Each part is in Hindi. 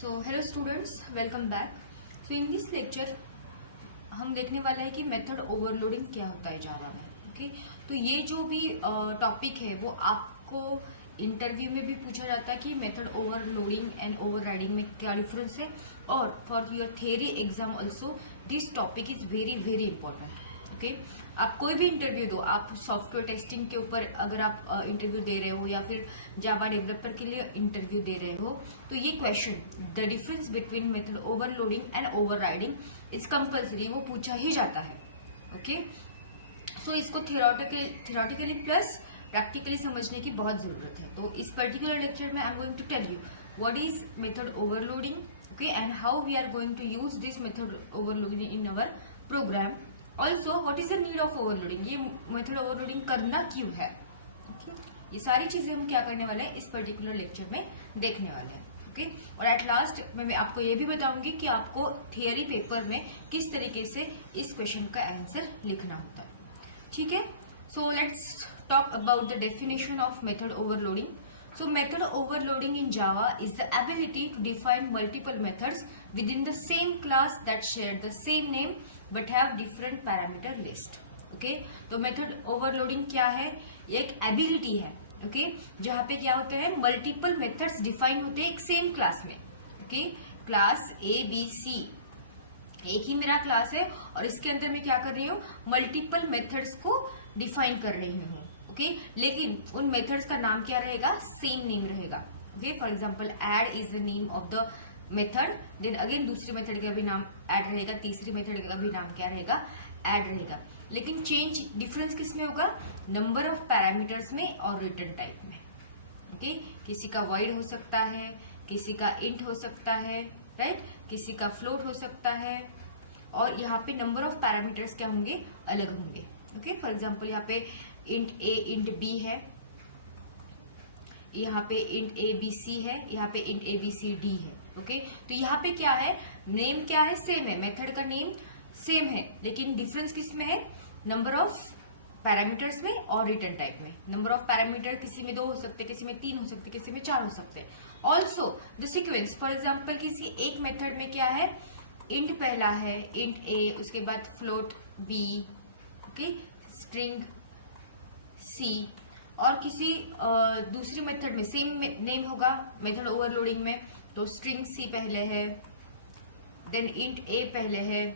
So hello students, welcome back. So in this lecture हम देखने वाले हैं कि मेथड ओवरलोडिंग क्या होता है जावा में। ओके, तो ये जो भी टॉपिक है वो आपको इंटरव्यू में भी पूछा जाता है कि मेथड ओवरलोडिंग एंड ओवरराइडिंग में क्या डिफरेंस है, और for your theory exam also this topic is very very important. Okay, आप कोई भी इंटरव्यू दो, आप सॉफ्टवेयर टेस्टिंग के ऊपर अगर आप इंटरव्यू दे रहे हो या फिर जावा डेवलपर के लिए इंटरव्यू दे रहे हो, तो ये question the difference between method overloading and overriding is compulsory, वो पूछा ही जाता है। ओके, सो इसको थियोरेटिकली प्लस प्रैक्टिकली समझने की बहुत जरूरत है। तो इस पर्टिकुलर लेक्चर में I am going to tell you what is method overloading, okay, and how we are going to use this method overloading in our program. Also what is the need of overloading, ये मेथड ओवरलोडिंग करना क्यों है। okay? ये सारी चीजें हम क्या करने वाले हैं इस पर्टिकुलर लेक्चर में देखने वाले हैं। ओके, और एट लास्ट मैं आपको ये भी बताऊंगी कि आपको थियरी पेपर में किस तरीके से इस क्वेश्चन का आंसर लिखना होता है। ठीक है, so let's talk about the definition of method overloading. So method overloading in Java is the ability to define multiple methods within the same class that share the same name but have different parameter list. Okay, तो method overloading क्या है, ये एक ability है। okay? जहाँ पे क्या होता है, multiple methods define होते हैं एक same class में। okay? Class A B C एक ही मेरा क्लास है और इसके अंदर मैं क्या कर रही हूँ, मल्टीपल मेथड्स को डिफाइन कर रही हूँ। ओके, लेकिन उन मेथड्स का नाम क्या रहेगा, सेम नेम रहेगा। Okay, for example add is the name of the method, then again दूसरी मेथड का भी नाम ऐड रहेगा, तीसरी मेथड का भी नाम क्या रहेगा, ऐड रहेगा। लेकिन चेंज डिफरेंस किस में होगा, नंबर ऑफ पैरामीटर्स में और रिटर्न टाइप में। ओके, किसी का वॉइड हो सकता है, किसी का इंट हो सकता है, राइट, किसी का फ्लोट हो सकता है, और यहाँ पे नंबर ऑफ पैरामीटर्स क्या होंगे, अलग होंगे। ओके, फॉर एग्जांपल यहाँ पे इंट ए इंट बी है, यहाँ पे इंट ए बी सी है, यहाँ पे int a b c d है। ओके, तो यहाँ पे क्या है, नेम क्या है, सेम है, मेथड का नेम सेम है, लेकिन डिफरेंस किस में है, नंबर ऑफ पैरामीटर्स में और रिटर्न टाइप में। नंबर ऑफ पैरामीटर किसी में 2 हो सकते, किसी में 3 हो सकते, किसी में 4 हो सकते। Also the sequence, for example किसी एक मेथड में क्या है, इंट पहला है, इंट ए, उसके बाद फ्लोट बी, ओके, स्ट्रिंग सी, और किसी दूसरी मेथड में सेम नेम होगा मेथड ओवरलोडिंग में, तो स्ट्रिंग सी पहले है, देन इंट ए पहले है,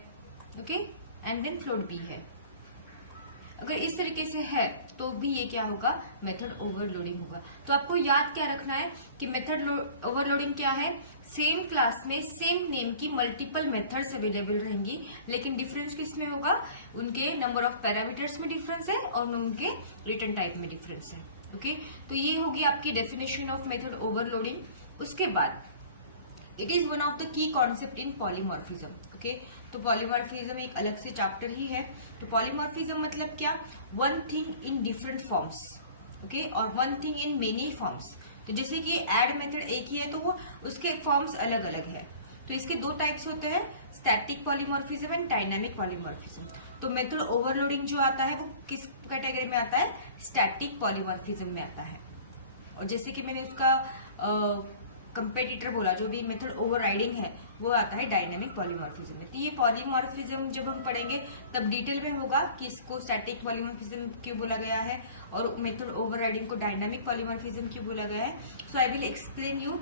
okay, and then float b है। अगर इस तरीके से है तो भी ये क्या होगा, मेथड ओवरलोडिंग होगा। तो आपको याद क्या रखना है कि मेथड ओवरलोडिंग क्या है, सेम क्लास में सेम नेम की मल्टीपल मेथड्स अवेलेबल रहेंगी, लेकिन डिफरेंस किस में होगा, उनके नंबर ऑफ पैरामीटर्स में डिफरेंस है और उनके रिटर्न टाइप में डिफरेंस है। ओके, तो ये होगी आपकी डेफिनेशन ऑफ मेथड ओवरलोडिंग। उसके बाद it is one of the key concept in polymorphism. Okay, तो पॉलीमॉर्फिज्म एक अलग से चैप्टर ही है। तो पॉलीमॉर्फिज्म मतलब क्या, one thing in different forms, okay, और one thing in many forms. तो जैसे कि ऐड मेथड एक ही है तो वो उसके फॉर्म्स अलग अलग है। तो इसके 2 टाइप्स होते हैं, static polymorphism and dynamic polymorphism. तो मेथड ओवरलोडिंग जो आता है वो किस कैटेगरी में आता है, स्टैटिक पॉलीमॉर्फिज्म में आता है। और जैसे कि मैंने उसका कंपेटिटर बोला, जो भी मेथड ओवरराइडिंग है वो आता है डायनामिक पॉलीमॉर्फिज्म में। तो ये पॉलीमॉर्फिज्म जब हम पढ़ेंगे तब डिटेल में होगा कि इसको स्टैटिक पॉलीमॉर्फिज्म क्यों बोला गया है और मेथड ओवरराइडिंग को डायनामिक पॉलीमॉर्फिज्म क्यों बोला गया है। So I will explain you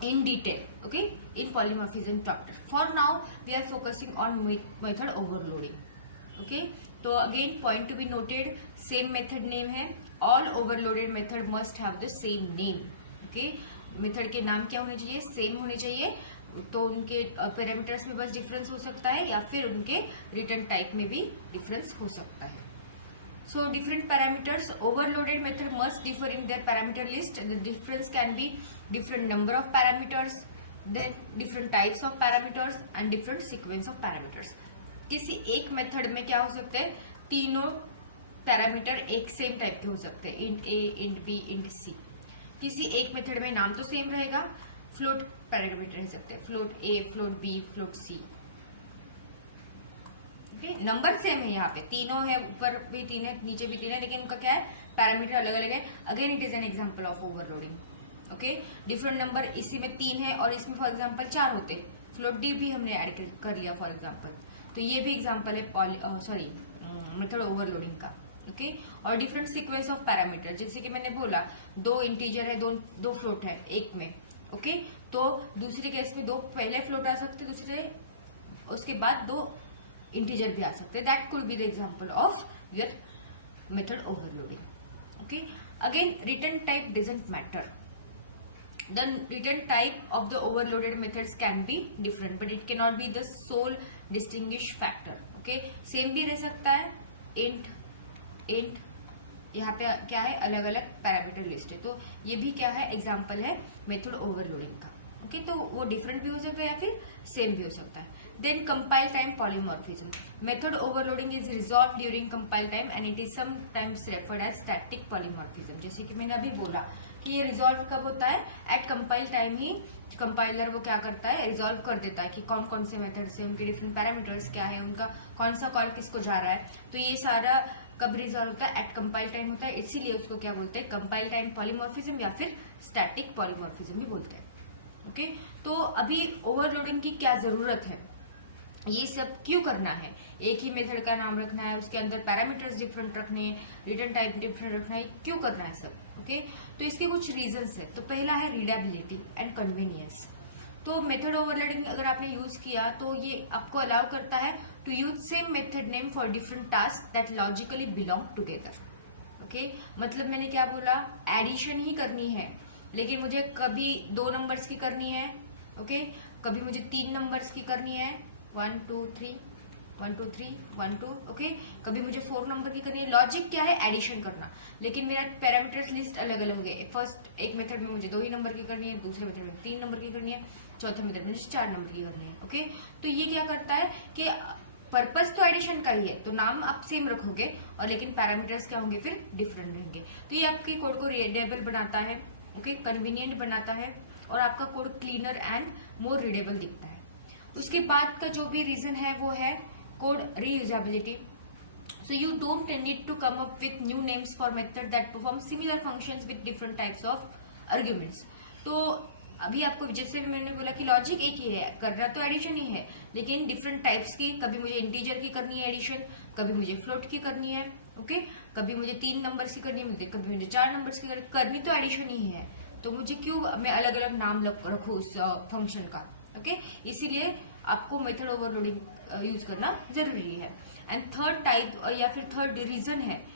in detail, okay, in polymorphism chapter. For now we are focusing on method overloading. Okay, तो again point to be noted, same method name है, all overloaded method must have the same name. Okay, method के नाम क्या होने चाहिए, सेम होने चाहिए। तो उनके पैरामीटर्स में बस डिफरेंस हो सकता है या फिर उनके रिटर्न टाइप में भी डिफरेंस हो सकता है। So different parameters, overloaded method must differ in their parameter list. The difference can be different number of parameters, then different types of parameters and different sequence of parameters. किसी एक मेथड में क्या हो सकते हैं, तीनों पैरामीटर एक सेम टाइप के हो सकते हैं, इंट ए, इंट बी, इंट सी। किसी एक मेथड में नाम तो सेम रहेगा, फ्लोट पैरामीटर रह सकते हैं, फ्लोट ए, फ्लोट बी, फ्लोट सी। नंबर सेम है, यहाँ पे तीनों है, ऊपर भी 3 है, नीचे भी 3 है, लेकिन उनका क्या है, पैरामीटर अलग अलग है। Again it is an example of overloading. Okay. Different number इसी में 3 है और इसमें फॉर एग्जांपल 4 होते, फ्लोट डी भी हमने ऐड कर लिया फॉर एग्जांपल, तो ये भी एग्जांपल है मेथड ओवरलोडिंग का। ओके। और डिफरेंट सीक्वेंस ऑफ पैरामीटर, जैसे कि मैंने बोला 2 इंटीजर है, दो फ्लोट है एक में। ओके। तो दूसरे केस में 2 पहले फ्लोट आ सकते, दूसरे उसके बाद 2 इंटीजर भी आ सकते। That could be the example of your method overloading. Okay. Again return type doesn't matter. The return type of the overloaded methods can be different, but it cannot be the sole distinguish factor. Okay, same भी रह सकता है, int यहाँ पे क्या है, अलग अलग पैरामीटर लिस्ट है, तो ये भी क्या है, एग्जाम्पल है मेथड ओवरलोडिंग का। ओके, तो वो डिफरेंट भी हो सकता है या फिर सेम भी हो सकता है। Then compile time polymorphism, method overloading is resolve during compile time and it is sometimes referred as static polymorphism. जैसे कि मैंने अभी बोला कि ये रिजॉल्व कब होता है, एट कंपाइल टाइम ही कंपाइलर वो क्या करता है, रिजॉल्व कर देता है कि कौन कौन से मेथड से, उनके डिफरेंट पैरामीटर्स क्या है, उनका कौन सा कॉल किसको जा रहा है, तो ये सारा कब रिजॉल्व होता है, एट कंपाइल टाइम होता है, इसीलिए उसको क्या बोलते हैं, कंपाइल टाइम पॉलीमॉर्फिज्म या फिर स्टैटिक पॉलीमॉर्फिज्म भी बोलते हैं। ओके, तो अभी ओवरलोडिंग की क्या जरूरत है, ये सब क्यों करना है, एक ही मेथड का नाम रखना है, उसके अंदर पैरामीटर्स डिफरेंट रखने हैं, रिटर्न टाइप डिफरेंट रखना है, क्यों करना है सब। ओके, तो इसके कुछ रीजंस है। तो पहला है रीडेबिलिटी एंड कन्वीनियंस। तो मेथड ओवरलोडिंग अगर आपने यूज किया तो ये आपको अलाउ करता है to use same method name for different task that logically belong together. Okay, मतलब मैंने क्या बोला, एडिशन ही करनी है, लेकिन मुझे कभी 2 नंबर्स की करनी है, ओके, कभी मुझे 3 नंबर्स की करनी है, 1 2 3 1 2 3 1 2, ओके, कभी मुझे 4 नंबर की करनी है। लॉजिक क्या है, एडिशन करना, लेकिन मेरा पैरामीटर्स लिस्ट अलग अलग है। फर्स्ट एक मेथड में मुझे 2 ही नंबर की करनी है, दूसरे मेथड में 3 नंबर की करनी है, चौथे मेथड में मुझे 4 नंबर की करनी है। ओके, तो ये क्या करता है कि पर्पस तो एडिशन का ही है, तो नाम आप सेम रखोगे और लेकिन पैरामीटर्स क्या होंगे, फिर डिफरेंट रहेंगे। तो ये आपके कोड को रीडेबल बनाता है, ओके, कन्वीनियंट बनाता है और आपका code cleaner and more readable दिखता है। उसके बाद का जो भी रीजन है वो है code reusability. So you don't need to come up with new names for method that perform similar functions with different types of arguments. तो अभी आपको जैसे भी मैंने बोला कि लॉजिक एक ही है, करना तो एडिशन ही है, लेकिन डिफरेंट टाइप्स की, कभी मुझे इंटीजर की करनी है एडिशन, कभी मुझे फ्लोट की करनी है, ओके, कभी मुझे 3 नंबर्स की करनी है, कभी मुझे 4 नंबर्स की करनी तो एडिशन ही है, तो मुझे क्यों मैं अलग अलग नाम रखूँ उस फंक्शन का। ओके, इसीलिए आपको मेथड ओवरलोडिंग यूज करना जरूरी है। एंड थर्ड टाइप या फिर थर्ड रीजन है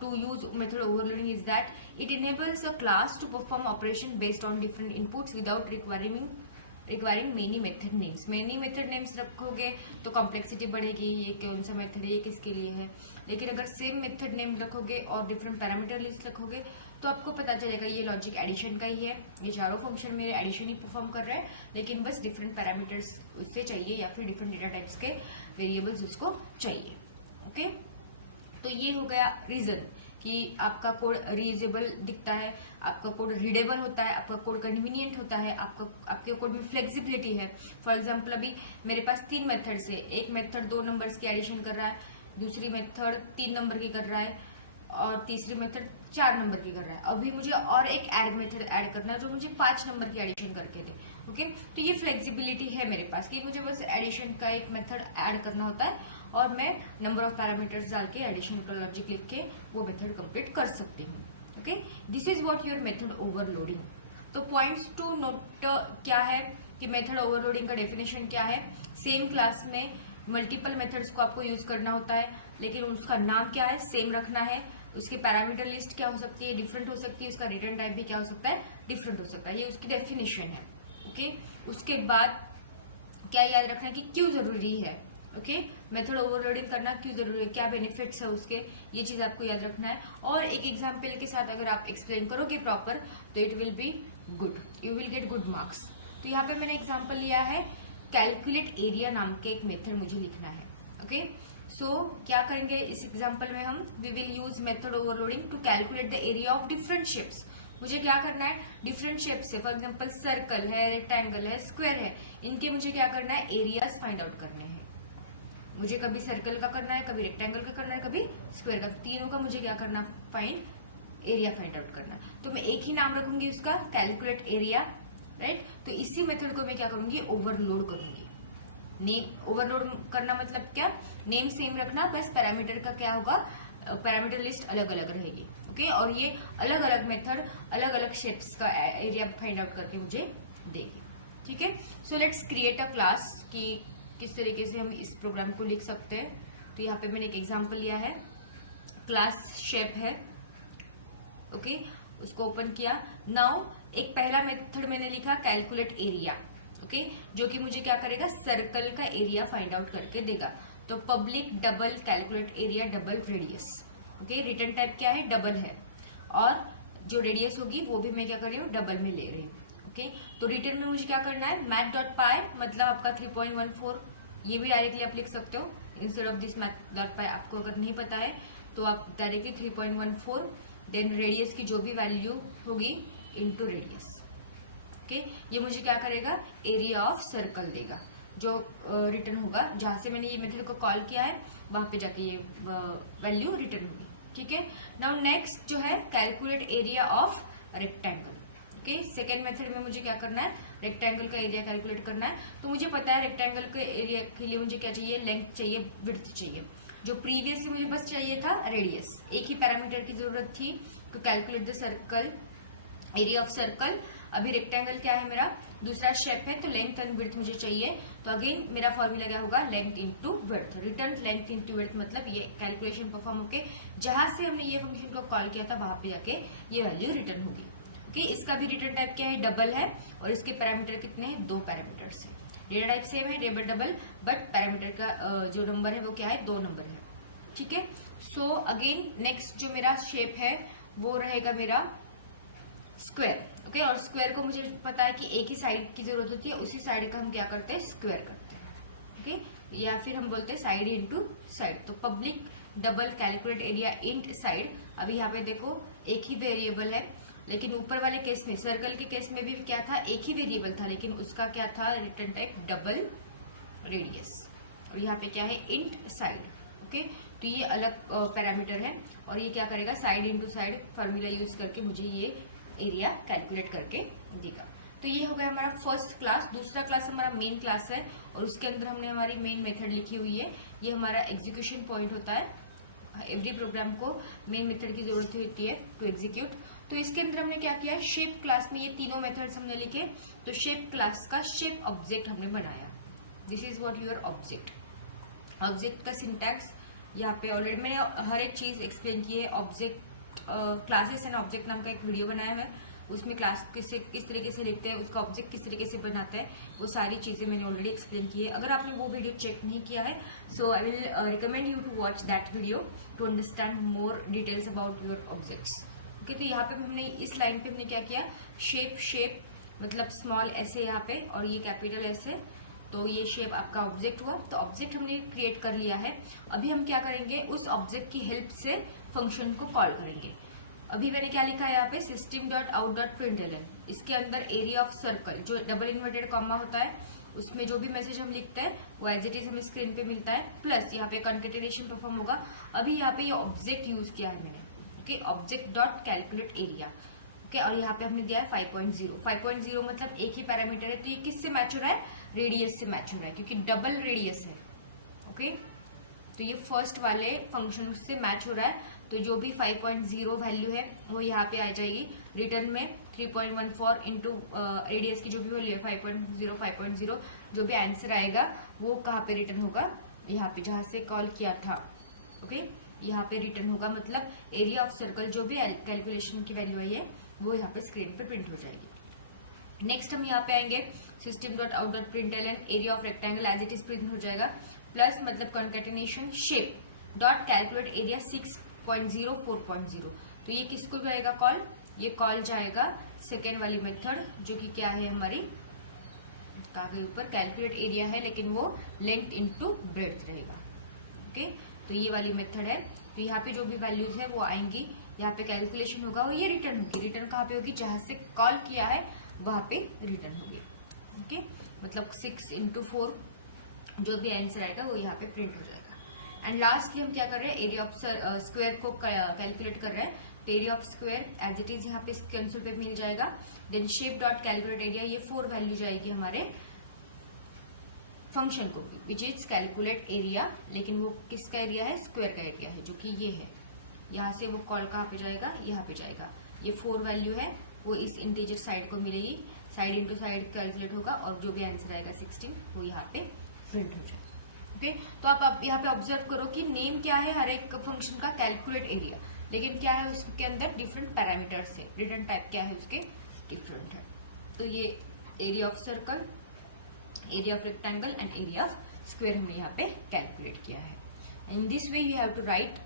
to use method overloading is that it enables a class to perform operation based on different inputs without requiring many method names. many method names रखोगे तो कॉम्प्लेक्सिटी बढ़ेगी, ये कौन सा मेथड है, ये किसके लिए है, लेकिन अगर सेम मेथड नेम रखोगे और डिफरेंट पैरामीटर लिस्ट रखोगे तो आपको पता चलेगा ये लॉजिक एडिशन का ही है, ये चारों फंक्शन मेरे एडिशन ही परफॉर्म कर रहा है, लेकिन बस डिफरेंट पैरामीटर्स उससे चाहिए या फिर डिफरेंट डेटा टाइप्स के वेरिएबल्स उसको चाहिए। ओके, तो ये हो गया रीजन कि आपका कोड रीयूजेबल दिखता है, आपका कोड रीडेबल होता है, आपका कोड कन्वीनियंट होता है, आपके कोड में फ्लेक्सिबिलिटी है। फॉर एग्जांपल अभी मेरे पास 3 मेथड से, एक मेथड 2 नंबर्स की एडिशन कर रहा है, दूसरी मेथड 3 नंबर की कर रहा है और तीसरी मेथड 4 नंबर की कर रहा है। अभी मुझे और एक ऐड मेथड ऐड करना है जो मुझे 5 नंबर की एडिशन करके दे। ओके, तो ये फ्लेक्सिबिलिटी है मेरे पास कि मुझे बस एडिशन का एक मेथड ऐड करना होता है और मैं नंबर ऑफ पैरामीटर्स डाल के एडिशन का लॉजिक लिख के वो मेथड कंप्लीट कर सकती हूँ। Okay, this is what your method overloading. तो पॉइंट्स टू नोट क्या है कि मेथड ओवरलोडिंग का डेफिनेशन क्या है। सेम क्लास में मल्टीपल मेथड्स को आपको यूज करना होता है, लेकिन उसका नाम क्या है, सेम रखना है। उसकी पैरामीटर लिस्ट क्या हो सकती है, डिफरेंट हो सकती है। उसका रिटर्न टाइप भी क्या हो सकता है, डिफरेंट हो सकता है। ये उसकी डेफिनेशन है। ओके, उसके बाद क्या याद रखना है कि क्यों जरूरी है। ओके, मेथड ओवरलोडिंग करना क्यों जरूरी है, क्या बेनिफिट्स है उसके, ये चीज आपको याद रखना है। और एक एग्जाम्पल के साथ अगर आप एक्सप्लेन करोगे प्रॉपर तो it will be good, you will get good marks. तो यहाँ पे मैंने एग्जाम्पल लिया है, कैलकुलेट एरिया नाम के एक मेथड मुझे लिखना है। ओके, सो क्या करेंगे इस एग्जाम्पल में हम, we will use method overloading to calculate the area of different shapes. मुझे क्या करना है, डिफरेंट शेप्स है, फॉर एग्जाम्पल सर्कल है, रेक्टेंगल है, स्क्वायर है, इनके मुझे क्या करना है, एरियाज फाइंड आउट करने हैं। मुझे कभी सर्कल का करना है, कभी रेक्टेंगल का करना है, कभी स्क्वायर का, तीनों का मुझे क्या करना, फाइंड एरिया फाइंड आउट करना। तो मैं एक ही नाम रखूंगी उसका, कैलकुलेट एरिया, राइट। तो इसी मेथड को मैं क्या करूंगी, ओवरलोड करूंगी। नेम ओवरलोड करना मतलब क्या, नेम सेम रखना, बस पैरामीटर का क्या होगा, पैरामीटर लिस्ट अलग अलग रहेगी, ओके। और ये अलग अलग मेथड अलग अलग शेप्स का एरिया फाइंड आउट करके मुझे देगी, ठीक है। So let's create a class कि किस तरीके से हम इस प्रोग्राम को लिख सकते हैं। तो यहाँ पे मैंने एक एग्जांपल लिया है, क्लास शेप है, ओके, उसको ओपन किया। नाउ एक पहला मेथड मैंने लिखा कैलकुलेट एरिया, ओके, जो कि मुझे क्या करेगा, सर्कल का एरिया फाइंड आउट करके देगा। तो public double calculate area double radius, okay. Return type क्या है, डबल है, और जो रेडियस होगी वो भी मैं क्या कर रही हूँ, डबल में ले रही हूँ, ओके। तो रिटर्न में मुझे क्या करना है, math.py मतलब आपका 3.14, ये भी डायरेक्टली आप लिख सकते हो इंस्टेड ऑफ दिस math.py। आपको अगर नहीं पता है तो आप डायरेक्टली 3.14 देन रेडियस की जो भी वैल्यू होगी इनटू रेडियस, ओके। ये मुझे क्या करेगा, एरिया ऑफ सर्कल देगा, जो रिटर्न होगा जहां से मैंने ये मेथड को कॉल किया है वहां पे जाके ये वैल्यू रिटर्न होगी, ठीक है। नाउ नेक्स्ट जो है calculate area of rectangle, okay. Second method में मुझे क्या करना है, रेक्टेंगल का एरिया कैलकुलेट करना है। तो मुझे पता है रेक्टेंगल के एरिया के लिए मुझे क्या चाहिए, लेंथ चाहिए, विड्थ चाहिए। जो प्रीवियसली मुझे बस चाहिए था रेडियस, एक ही पैरामीटर की जरूरत थी। तो calculate the circle area of circle. अभी रेक्टेंगल क्या है मेरा, दूसरा शेप है, तो लेंथ एंड विड्थ मुझे चाहिए। तो अगेन मेरा फॉर्मूला क्या होगा, length into width, return length into width, मतलब ये कैलकुलेशन परफॉर्म होके जहां से हमने ये फंक्शन को कॉल किया था वहां पे जाके ये वैल्यू रिटर्न होगी, ओके। इसका भी रिटर्न टाइप क्या है, डबल है, और इसके पैरामीटर कितने हैं, 2 पैरामीटर्स है। डेटा टाइप सेम है, डबल, बट पैरामीटर का जो नंबर है वो क्या है, 2 नंबर है, ठीक है। सो अगेन नेक्स्ट जो मेरा शेप है वो रहेगा मेरा स्क्वायर, ओके। और स्क्वायर को मुझे पता है कि एक ही साइड की जरूरत होती है, उसी साइड का हम क्या करते हैं, स्क्वायर करते हैं, ओके। या फिर हम बोलते हैं साइड इंटू साइड। तो public double calculate area int side. अभी यहाँ पे देखो एक ही वेरिएबल है, लेकिन ऊपर वाले केस में, सर्कल के केस में भी क्या था, एक ही वेरिएबल था, लेकिन उसका क्या था, रिटर्न टाइप डबल रेडियस। और यहाँ पे क्या है, इंट साइड, ओके। तो ये अलग पैरामीटर है, और ये क्या करेगा, side into side formula use करके मुझे ये एरिया कैलकुलेट करके देगा। तो ये हो गया हमारा फर्स्ट क्लास। दूसरा क्लास हमारा मेन क्लास है, और उसके अंदर हमने हमारी मेन मेथड लिखी हुई है। ये हमारा एग्जीक्यूशन पॉइंट होता है, एवरी प्रोग्राम को मेन मेथड की जरूरत होती है टू एग्जीक्यूट। तो इसके अंदर हमने क्या किया, शेप क्लास में ये तीनों मेथड्स हमने लिखे। तो शेप क्लास का शेप ऑब्जेक्ट हमने बनाया, this is what your object. Object का सिंटैक्स यहाँ पे ऑलरेडी मैंने हर एक चीज एक्सप्लेन की है। ऑब्जेक्ट क्लासेस एंड ऑब्जेक्ट नाम का एक वीडियो बनाया है, उसमें क्लास किस तरीके से लिखते हैं, उसका ऑब्जेक्ट किस तरीके से बनाते हैं, वो सारी चीजें मैंने ऑलरेडी एक्सप्लेन की है। अगर आपने वो वीडियो चेक नहीं किया है, so I will recommend you to watch that video to understand more details about your objects, okay. तो यहाँ पे हमने इस लाइन पे हमने क्या किया, शेप मतलब स्मॉल ऐसे यहाँ पे, और ये कैपिटल ऐसे। तो ये शेप आपका ऑब्जेक्ट हुआ। तो ऑब्जेक्ट हमने क्रिएट कर लिया है। अभी हम क्या करेंगे, उस ऑब्जेक्ट की हेल्प से फंक्शन को कॉल करेंगे। अभी मैंने क्या लिखा है यहाँ पे, system.out.println। इसके अंदर एरिया ऑफ सर्कल, जो डबल इन्वर्टेड कॉमा होता है, उसमें जो भी मैसेज हम लिखते हैं वो एज इट इज हमें स्क्रीन पे मिलता है, प्लस यहाँ पे कंकेटेनेशन परफॉर्म होगा। अभी यहाँ पे ये ऑब्जेक्ट यूज किया है मैंने, okay, object dot calculate area, okay. और यहाँ पे हमने दिया है 5.0। 5.0 मतलब एक ही पैरामीटर है। तो ये किससे मैच हो रहा है, रेडियस से मैच हो रहा है, क्योंकि डबल रेडियस है, ओके। तो ये फर्स्ट वाले फंक्शन से मैच हो रहा है। तो जो भी 5.0 वैल्यू है वो यहाँ पे आ जाएगी। रिटर्न में 3.14 इंटू रेडियस की जो भी वैल्यू है 5.0 जो भी आंसर आएगा वो कहाँ पे रिटर्न होगा, यहाँ पे जहाँ से कॉल किया था, ओके। यहाँ पे रिटर्न होगा, मतलब एरिया ऑफ सर्कल जो भी कैलकुलेशन की वैल्यू आई है वो यहाँ पे स्क्रीन पे प्रिंट हो जाएगी। नेक्स्ट हम यहाँ पे आएंगे system.out.println area of rectangle as it is print हो जाएगा, प्लस मतलब concatenation shape dot calculate area 6.0 4.0। तो ये किसको जाएगा कॉल, ये कॉल जाएगा सेकेंड वाली मेथड, जो कि क्या है हमारी कागज ऊपर कैलकुलेट एरिया है, लेकिन वो लेंथ इनटू ब्रेड्थ रहेगा, ओके। तो ये वाली मेथड है। तो यहाँ पे जो भी वैल्यूज है वो आएंगी, यहाँ पे कैलकुलेशन होगा और ये रिटर्न होगी। रिटर्न कहाँ पे होगी, जहां से कॉल किया है वहां पे रिटर्न होगी, ओके। मतलब 6 इंटू 4 जो भी आंसर आएगा वो यहाँ पे प्रिंट हो जाएगा। एंड लास्टली हम क्या कर रहे हैं, एरिया ऑफ स्क्वायर को कैलकुलेट कर रहे हैं। तो area of square as it is यहाँ पे कंसोल पे मिल जाएगा। Then shape dot calculate area, ये 4 वैल्यू जाएगी हमारे फंक्शन को, विच इज कैलकुलेट एरिया, लेकिन वो किसका एरिया है, स्क्वायर का एरिया है, जो कि ये है। यहाँ से वो कॉल कहाँ पे जाएगा, यहाँ पे जाएगा। ये 4 वैल्यू है वो इस इंटीजर साइड को मिलेगी, साइड इंटू साइड कैलकुलेट होगा और जो भी आंसर आएगा 16 वो यहाँ पे प्रिंट हो जाएगा। ओके, तो आप यहाँ पे ऑब्जर्व करो कि नेम क्या है हर एक फंक्शन का, कैलकुलेट एरिया, लेकिन क्या है उसके अंदर डिफरेंट पैरामीटर्स है, रिटर्न टाइप क्या है उसके डिफरेंट है। तो ये area of circle, area of rectangle and area of square हमने यहाँ पे कैलकुलेट किया है। In this way you have to write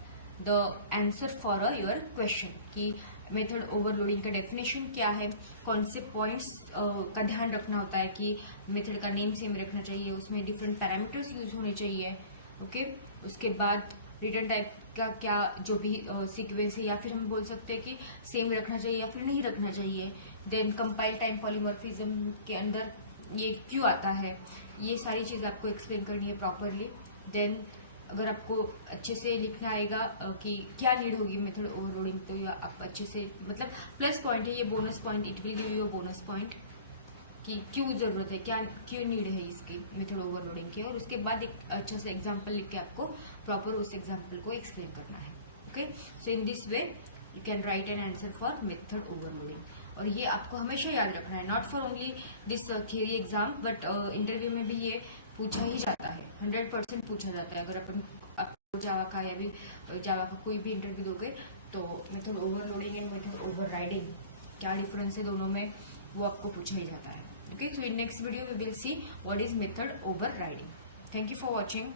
the answer for your question कि मेथड ओवरलोडिंग का डेफिनेशन क्या है, कौन से पॉइंट्स का ध्यान रखना होता है कि मेथड का नेम सेम रखना चाहिए, उसमें डिफरेंट पैरामीटर्स यूज होने चाहिए। ओके, उसके बाद रिटर्न टाइप का क्या जो भी सीक्वेंस है, या फिर हम बोल सकते हैं कि सेम रखना चाहिए या फिर नहीं रखना चाहिए। देन कंपाइल टाइम पॉलीमॉर्फिज्म के अंदर ये क्यों आता है, ये सारी चीज आपको एक्सप्लेन करनी है प्रॉपरली। देन अगर आपको अच्छे से लिखना आएगा कि क्या नीड होगी मेथड ओवरलोडिंग, तो या आप अच्छे से, मतलब प्लस पॉइंट है ये, bonus point, it will give you bonus point कि क्यों जरूरत है, क्या क्यों नीड है इसकी मेथड ओवरलोडिंग की। और उसके बाद एक अच्छा सा एग्जांपल लिख के आपको प्रॉपर उस एग्जांपल को एक्सप्लेन करना है। Okay, so in this way you can write an answer for method overloading. और ये आपको हमेशा याद रखना है, not for only this theory exam but interview में भी ये पूछा ही जाता है, 100% पूछा जाता है। अगर अपन जावा का या भी जावा का कोई भी इंटरव्यू दोगे तो method overloading and method overriding क्या डिफरेंस है दोनों में, वो आपको पूछा ही जाता है। Okay, so in next video we will see what is method overriding. Thank you for watching.